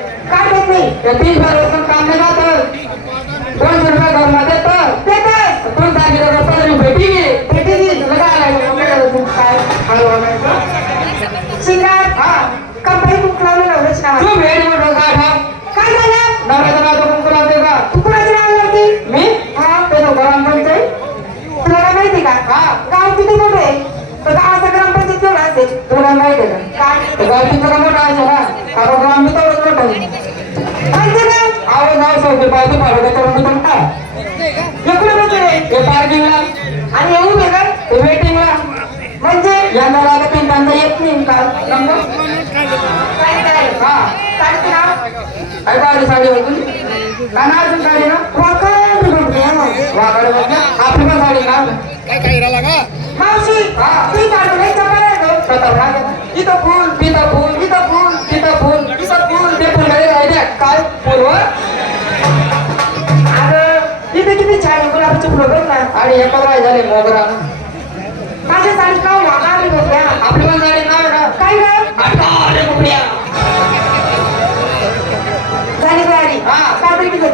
तीन बार वर्ष काम नाही जातं दोनशे रुपये घरमध्ये येतं देतच. तू सांगितलं का पंधरा रुपये ठीक आहे भेटी दिली. तुला काय आलं मग काय झालं? काय हलवा नाही शिंगार हा कंपनी कुंकू लावलं नवऱ्याच्या नावावर. तू भेट मोठं काय ठाव काय झालं नवऱ्याचं नाव तर कुंकू लावते का तू कुणाच्या नावावरती मी हा ते दुकान म्हणते तुला माहिती का हा गाव किती मोठं आहे तर गावाचा ग्रामपंचायत केवढा असेल तुला माहिती आहे का? काय मोठा आहे ना आपण ग्राम मी तेवढंच मोठं आहे माहिती का आवाज नाव सांगते पाहिजे पाहिजे मी तुमका बसले हे पार्किंगला आणि येऊ दे का हे वेटिंगला म्हणजे यांना लागत नाही त्यांना येत नाही का नंबर काय काय हा नाव ಐದಾರು ಸಾಡಿವರೆಗೂ ಕನಾಸು ಸಾಡಿನ ಒಕಾಡು ಕೊಡ್ತೀಯಲ್ಲ ಒಕಾಡು ಬಂದ ಅಪ್ಪ ಸಾಡಿ ನಾನು ಮಾಸಿ ಈ ಕಾಡು ಲೈ ತಪ್ಪರೇನು ಕತಾಗ ಇತ ಫೂಲ್ ಪಿತ ಫೂಲ್ ಇತ ಫೂಲ್ ಪಿತ ಫೂಲ್ ಇತ ಫೂಲ್ ते फूल गए आयडिया काय पूर्व अरे इथे किती छान गुलाबाचे फुलं बघ ना आणि एकाला झाले मोगरा माझ्या साडी नाव वागारी बघ आपल्याला साडी नाव काय गा अरे कुठल्या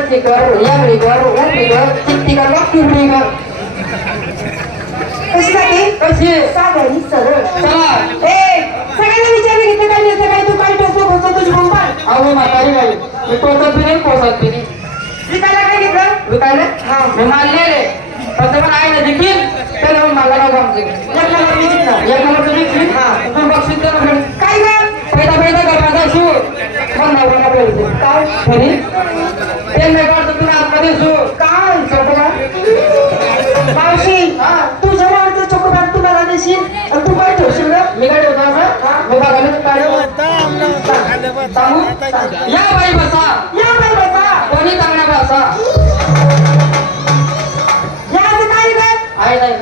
stiker, yang rigor, yang rigor, cik tiga lok kiri rigor. कशी जाते कशी साधारण सरळ चला ए सगळ्यांना विचारलं की ते काय काय तू काय टोपलो होतो तुझी मुंबा अहो म्हातारी बाई मी पोचत बी नाही पोचत बी नाही विकायला काय घेतलं विकायला हा मी मानले रे पण ते पण आहे ना देखील तर मग मला ना गमते एक नंबर मी जिंकला एक नंबर तुम्ही जिंकली हा तू बक्षीस तर काय गं पैदा पैदा कर माझा शिव मग नवऱ्याला बोलते काय घरी या बाई बसा. या बाई बसा. कोणी या काय? आहे नाही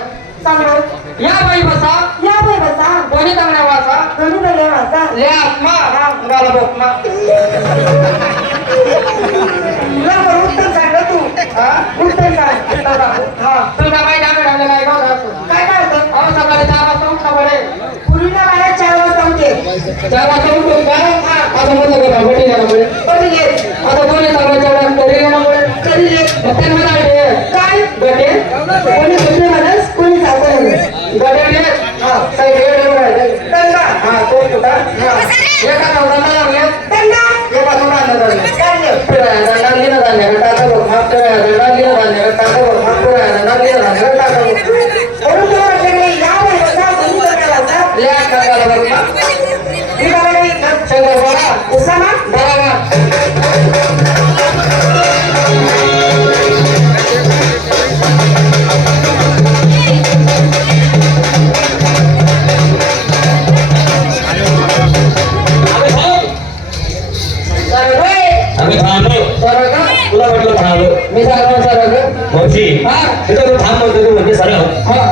चांगलं या बाई बसा. या बाई बसा. कोणी चांगल्या बसा दोन्ही बाई बसा ले आत्मा. गाला बोकमा. लवकर उत्तर सांग तू. हा? उत्तर सांग. हा. तुला चार वाजता उठून का आता म्हटलं का भाऊ ठीक आहे म्हणजे आता दोन्ही समाजावर घरी येणार घरी मग त्यांना काय गटे कोणी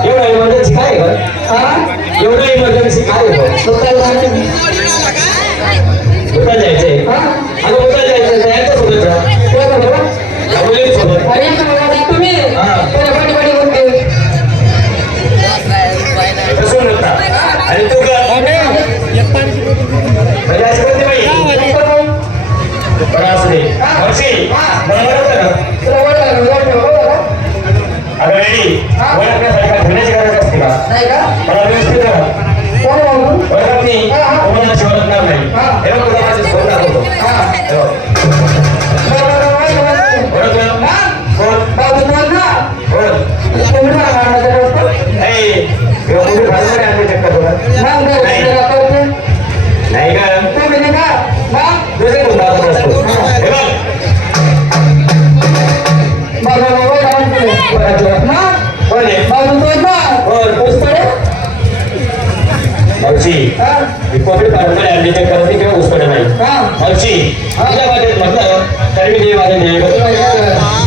एवढं इमर्जन्सी काय एवढं इमर्जन्सी काय होतं जायचंय. अगं जायचं यांच्या सोबत. सोबत. रिपब्लिक पारंपरिक ॲडमिशन किंवा घुसपट नाही हर्षी तुझ्या म्हटलं तरी मी माझ्या न्याय